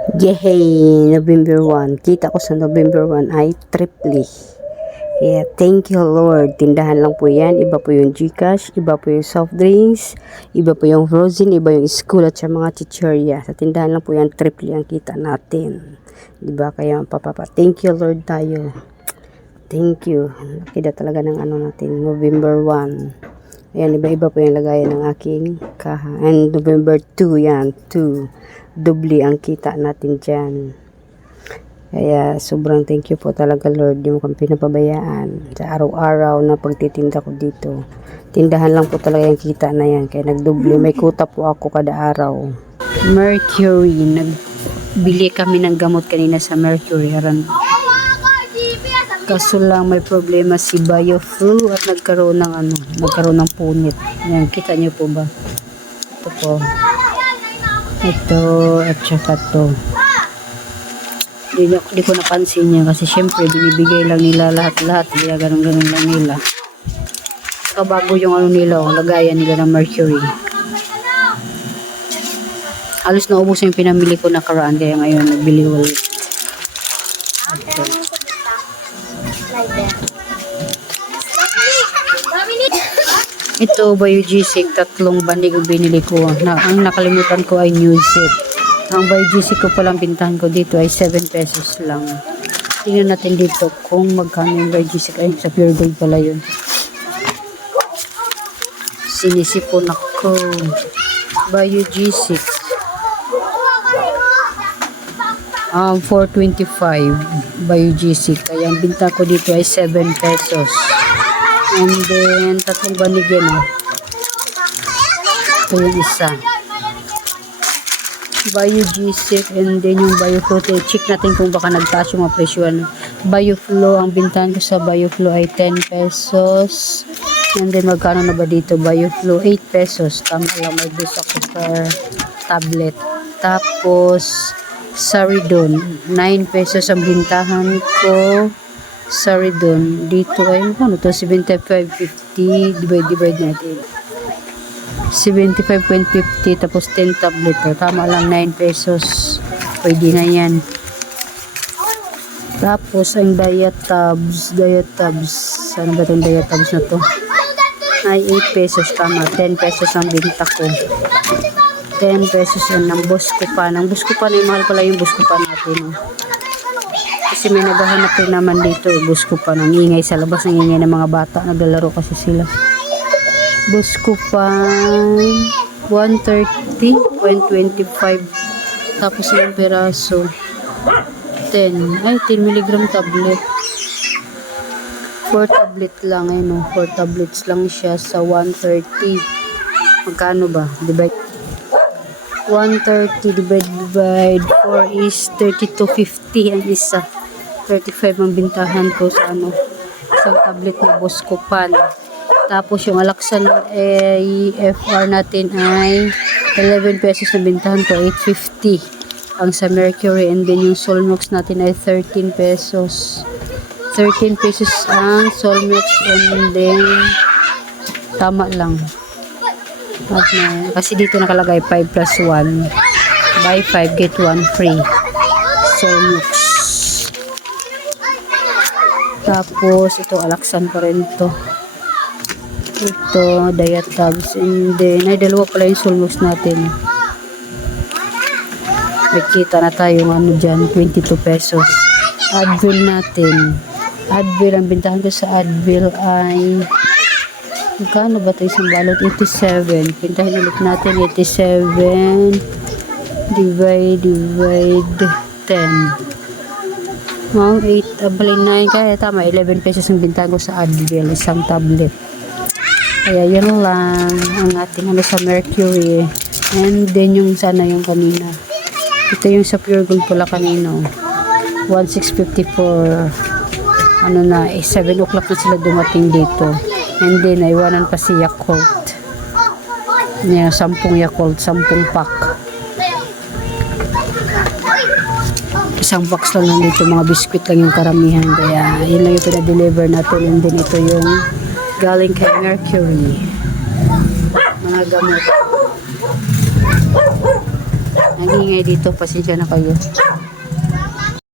Yay! November 1. Kita ko sa November 1 ay triple. Kaya thank you Lord. Tindahan lang po yan. Iba po yung Gcash, iba po yung soft drinks, iba po yung frozen, iba yung school at sa mga chichirya. Sa tindahan lang po yan, triple ang kita natin. Diba? Kaya papapa. Thank you Lord tayo. Thank you. Kita talaga ng ano natin, November 1. Ayan, iba-iba po yung lagayan ng aking kaha. And November 2, yan, 2. Dubli ang kita natin dyan. Kaya sobrang thank you po talaga Lord. Mo kami pinapabayaan sa araw-araw na pagtitinda ko dito. Tindahan lang po talaga yung kita na yan. Kaya nagdubli. May kuta po ako kada araw. Mercury. Nagbili kami ng gamot kanina sa Mercury. Aran. Kaso lang may problema si Bioflu at nagkaroon ng ano, nagkaroon ng punit. Yan, kita niyo po ba? Ito po. Ito at saka to. Di, niyo- di ko napansin niya kasi syempre binibigay lang nila lahat-lahat. Kaya ganun-ganun lang nila. Saka bago yung ano nila, oh, lagayan nila ng mercury. Alos na ubos yung pinamili ko nakaraan kaya ngayon nagbili ulit. Ito. Ito, Biogesic, tatlong bandig ang binili ko. Na, ang nakalimutan ko ay Newsip. Ang Biogesic ko palang bintahan ko dito ay 7 pesos lang. Tingnan natin dito kung magkano yung Biogesic. Ay, sa Pure Gold pala yun. Sinisipon ako. Biogesic. Um, 425 Biogesic. Kaya ang binta ko dito ay 7 pesos. And then, tatlong banig yan, oh. Ito yung isa. Biogesic and then yung Bioflow. Eh, Check natin kung baka nagtaas yung mga presyo. Ano. Bioflow, ang bintahan ko sa Bioflow ay 10 pesos. And then, magkano na ba dito? Bioflow, 8 pesos. Tama lang, may bus ako per tablet. Tapos, Saridon, 9 pesos ang bintahan ko. Saridon, dito ay ano to, 75.50, divide, divide natin. 75.50, tapos 10 tablet. Tama lang, 9 pesos. Pwede na yan. Tapos, ang diet tabs, diet tabs, saan ba itong diet tabs na to? Ay, 8 pesos, tama. 10 pesos ang binta ko. 10 pesos yan ng Buscopan. Ang Buscopan ay mahal pala yung Buscopan natin. Oh. Kasi may naghahanap rin naman dito. eh, Buscopan. Ang ingay sa labas. Ang ingay ng mga bata. Naglalaro kasi sila. Buscopan. 130.25. Tapos ilang peraso. 10. Ay, 10 milligram tablet. 4 tablet lang. Eh, no? 4 tablets lang siya sa 130. Magkano ba? Divide 130 divided by 4 is 32.50 ang isa. 35 ang bintahan ko sa ano, isang tablet na Buscopan. Tapos yung Alaxan AFR natin ay 11 pesos na bintahan ko, 8.50 ang sa Mercury and then yung Solmox natin ay 13 pesos. 13 pesos ang Solmox and then tama lang. Na, kasi dito nakalagay 5 plus 1. Buy 5, get 1 free. So, mix. Tapos, ito, alaksan pa rin to. Ito, diet tabs. And then, ay, dalawa pala yung sulmux natin. Nakita na tayo ng ano dyan, 22 pesos. Advil natin. Advil, ang bintahan ko sa Advil ay Magkano ba ito isang balot? 87. Pintahin ulit natin. 87 divide divide 10. Mga 8, abalin 9 kaya tama. 11 pesos ang bintahan ko sa Advil. Isang tablet. Kaya yun lang ang ating ano sa Mercury. And then yung sana yung kanina. Ito yung sa Pure Gold pula kanino. 1654 ano na, eh, 7 o'clock na sila dumating dito. And then, naiwanan pa si Yakult. Yan, 10 Yakult, 10 pack. Isang box lang nandito, mga biskwit lang yung karamihan. Kaya, yun lang yung pinadeliver natin. And then, ito yung galing kay Mercury. Mga gamot. Nangingay dito, pasensya na kayo.